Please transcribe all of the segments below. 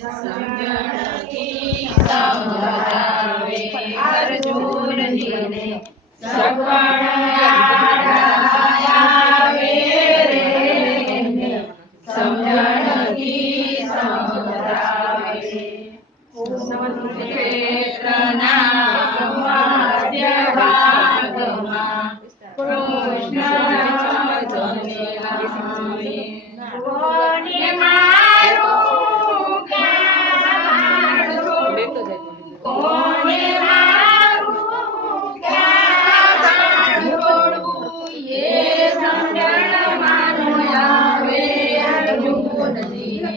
સમજણથી સમજાવે અર્જુનજીને સગવડ આવે રે સમજણથી સમજાવે ક્ષેત્રના મધ્ય ભાગમાં કૃષ્ણ જન્મે કોને મારું ક્યાં કોને મારું ક્યાં છોડવું એ સમજણ માનું આવે અર્જુનજીને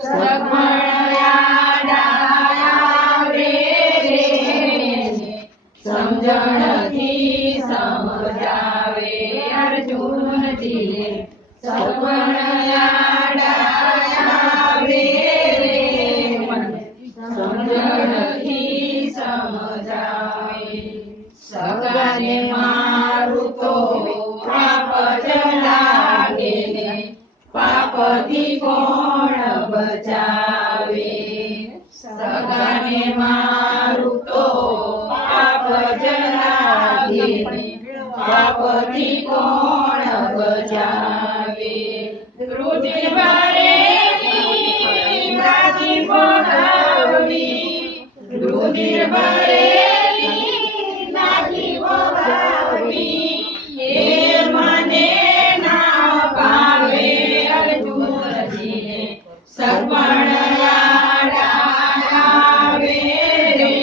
સગવડ આવે રે સમજણથી સમજાવે અર્જુનજીને સગવડ આવે રે સમજણથી સમજાવે સગાને મારું તો પાપ જ લાગે ને પાપથી કોણ બચાવે સગાને મારું તો પાપ જ લાગે ને પાપથી કોણ બચાવે રુધિર ભરેલી માજી ભોગાવવી રુધિર ભરેલી માજી ભોગાવવી એ મને ના પાવે અર્જુનજીને સગવડ આવે રે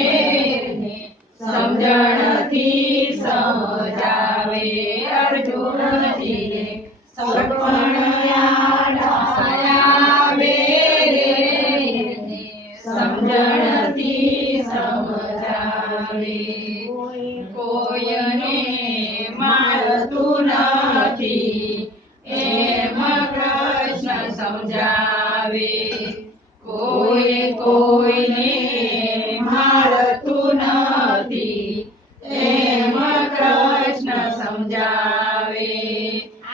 સમજણથી સમજાવે અર્જુનજીને સગવડ આવે રે સમજણથી સમજાવે કોઈને મારતું નથી એમ કૃષ્ણ સમજાવે કોઈ કોઈને મારતું નથી એમ કૃષ્ણ સમજાવે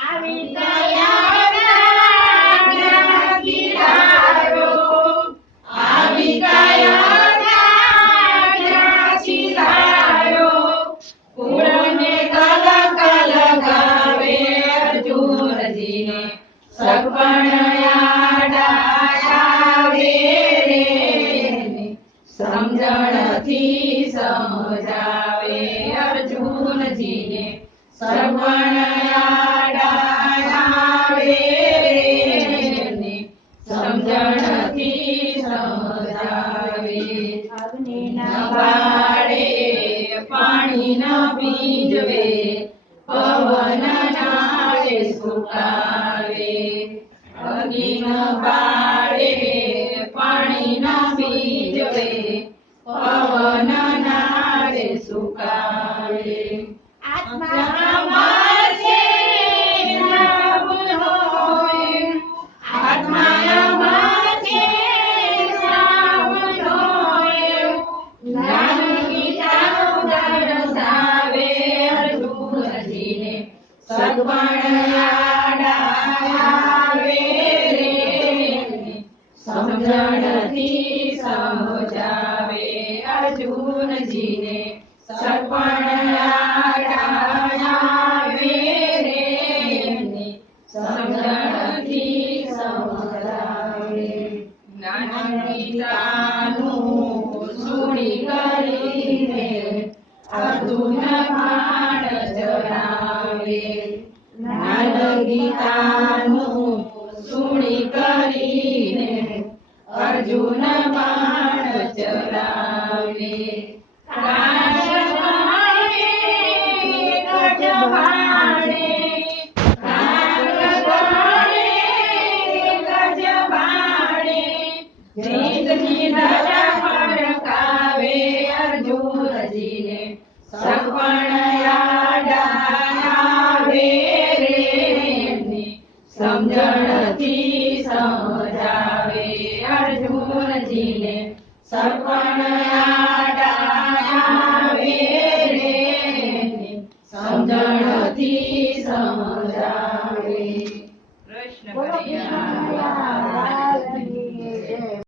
આવી ગયા ગીરારો આવી ગયા સિધારો કુળને કલક લગાવે અર્જુનજીને સગવડ આવે રે સમજણથી સમજાવે અર્જુનજીને સગવડ આવે રે સમજણથી સમજાવે નવાડે પાણી ન બીજવે પવન નાળે સુકાવે અગ્નિ ન બાળે પાણી ન બીજવે પવન નાળે સુકાવે આત્મા માસે નામ હોય આત્મા માસે નામ હોય જ્ઞાન ગીતાનું દર્શાવે અર્જુનજીને સગવડ આવે રે સમજણથી સમજાવે અર્જુનજીને સગવડ આવે રે સમજણથી સમજાવે જ્ઞાન ગીતાનું સુણી કરીને અર્જુન બાણ ચડાવે જ્ઞાન ગીતાનું સુણી કરીને અર્જુન બાણ ચડાવે અર્જુનજીને સગવડ આવે રે સમજણથી સમજાવે અર્જુનજીને સગવડ આવે